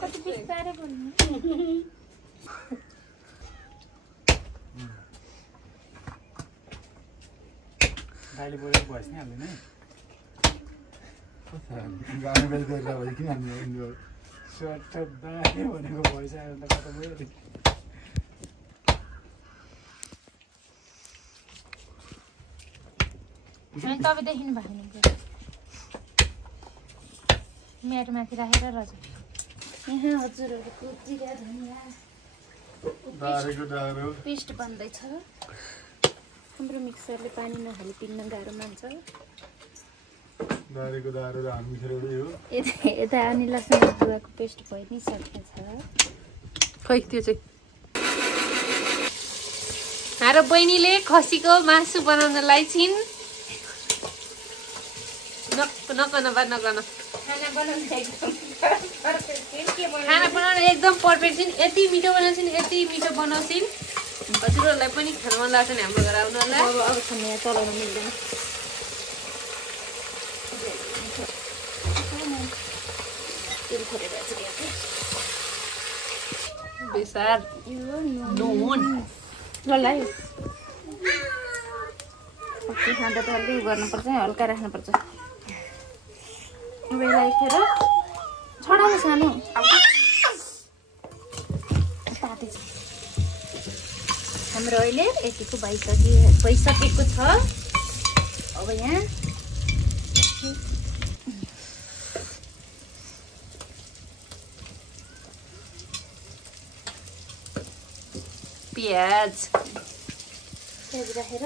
कति बिस्तारै बोल्नु दाइले बोलेको भएछ नि हामीले नै गाडी बेल गरेर भयो किन हामी सर्ट दाइ भनेको भएछ अन्त कता गयो अनि तपाईँ देखिनु भएको नि म्याटमाथि राखेर रज यहाँ हजुरहरूको जिरा धनियाँ पेस्ट बन्दैछ हाम्रो मिक्सरले पानी नहाली पिन्न गाह्रो मान्छ दारेको दारो र हामी मिसेर हो यता अनि लसुन अदुवाको पेस्ट भइ नि सकेको छ खै त्यो चाहिँ हाम्रो बहिनीले खसीको मासु बनाउनलाई छिन् खाना बनाउन एकदम पर्फेक्ट छिन् यति मिठो बनाउँछिन् यति मिठो बनाउँछिन् हजुरहरूलाई पनि खान मन लाग्छ नि हाम्रो घर आउनुलाई अब खाना चलाउन मिल्दैन तेल खोलेर बेसार नुन लल्लाई पक्की खाँदा त अलि गर्नुपर्छ हल्का राख्नुपर्छ अब यसलाई खेर छडाउनु सानो तातेछ हाम्रो अहिले यतिको भइसकेको छ अब यहाँ प्याज राखेर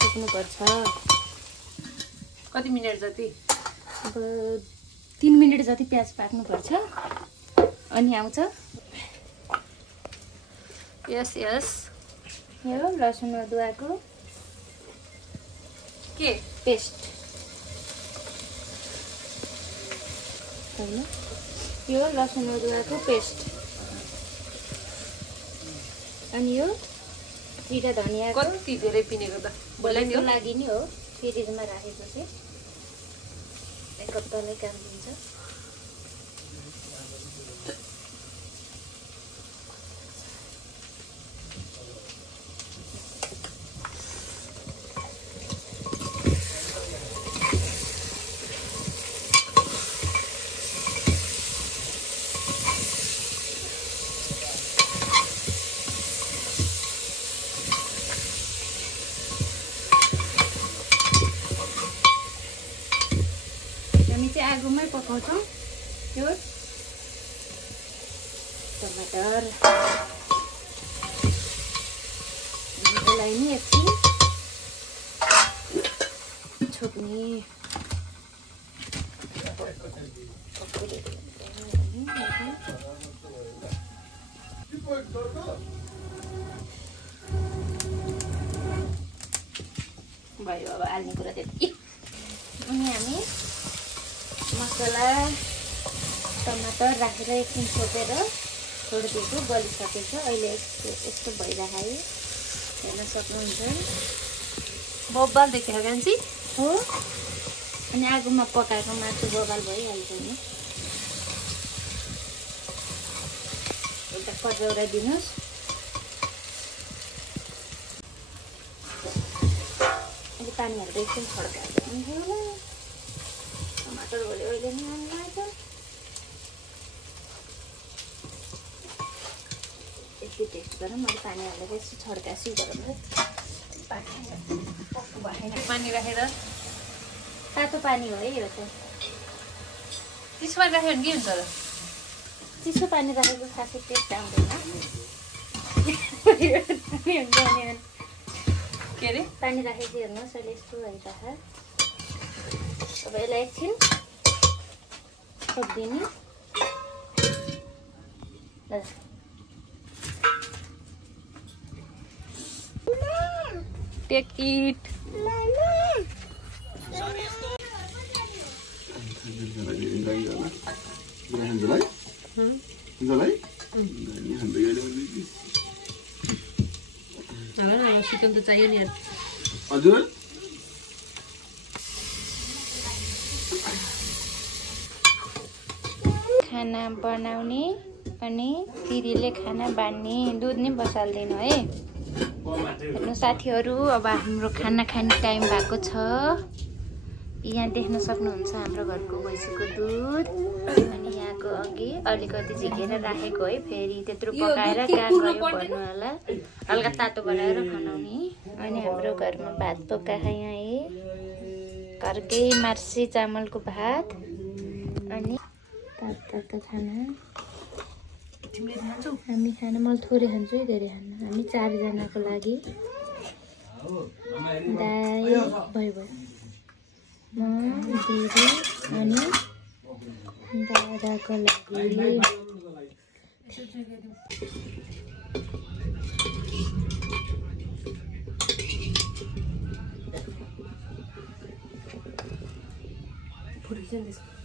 सक्नुपर्छ कति मिनट जति अब 3 मिनट जति प्याज पाक्नुपर्छ अनि आउँछ यस यस यो लसुन अदुवाको के पेस्ट हैन यो लसुन अदुवाको पेस्ट अनि यो जिरा धनियाँ कति धेरै पिनेको त बोलाइदियो लागि नि हो फ्रिजमा राखेपछि एक हप्तालाई काम दिन्छ आगोमै पकाउँछौँ त्यो टमाटर यसलाई नि एकछिन छोप्ने भयो अब हाल्ने कुरा त्यति अनि हामी मसला टमाटर राखेर एकछिन छोपेर छोडिदिएको गलिसकेको अहिले यस्तो भइरहेको हेर्न सक्नुहुन्छ बब्बाल देखेर कान्छी हो अनि आगोमा पकाएको मासु बबाल भइहाल्छ नि एउटा कचौरा दिनुहोस् अहिले पानी हालेर एकछिन छड्काएको टमाटर भोलि अहिले नि आउँछ यति टेस्ट गरेर मैले पानी हालेर यसो छड्कासी गरौँ पानी राखेर तातो पानी हो है यो त चिसो पानी राख्यो भने के हुन्छ र चिसो पानी राखेको खासै टेस्ट आउँदैन के अरे पानी राखेको हेर्नुहोस् अहिले यस्तो भइरहेको अब यसलाई एकछिन छोपिदिने टेक इट चिकन त चाहियो नि यार। हजुर खाना बनाउने अनि दिदीले खाना बाँड्ने, दुध नै बसाल्दैन है। हेर्नु साथीहरू, अब हाम्रो खाना खाने टाइम भएको छ। यहाँ देख्न सक्नुहुन्छ हाम्रो घरको भैँसीको दुध। अनि यहाँको अघि अलिकति झिकेर राखेको है, फेरि त्यत्रो पकाएर कहाँ गयो भन्नु होला। हल्का तातो बनाएर खानाउने। अनि हाम्रो घरमा भात पकाएको यहाँ है, घरकै मार्सी चामलको भात। अनि तातो खाना हामी खाना, मैले थोरै खान्छु है, धेरै खान्न। हामी 4 जनाको लागि दाइ भयो म, दिदी अनि दादाको लागि। फुटिन्छ नि त्यसको।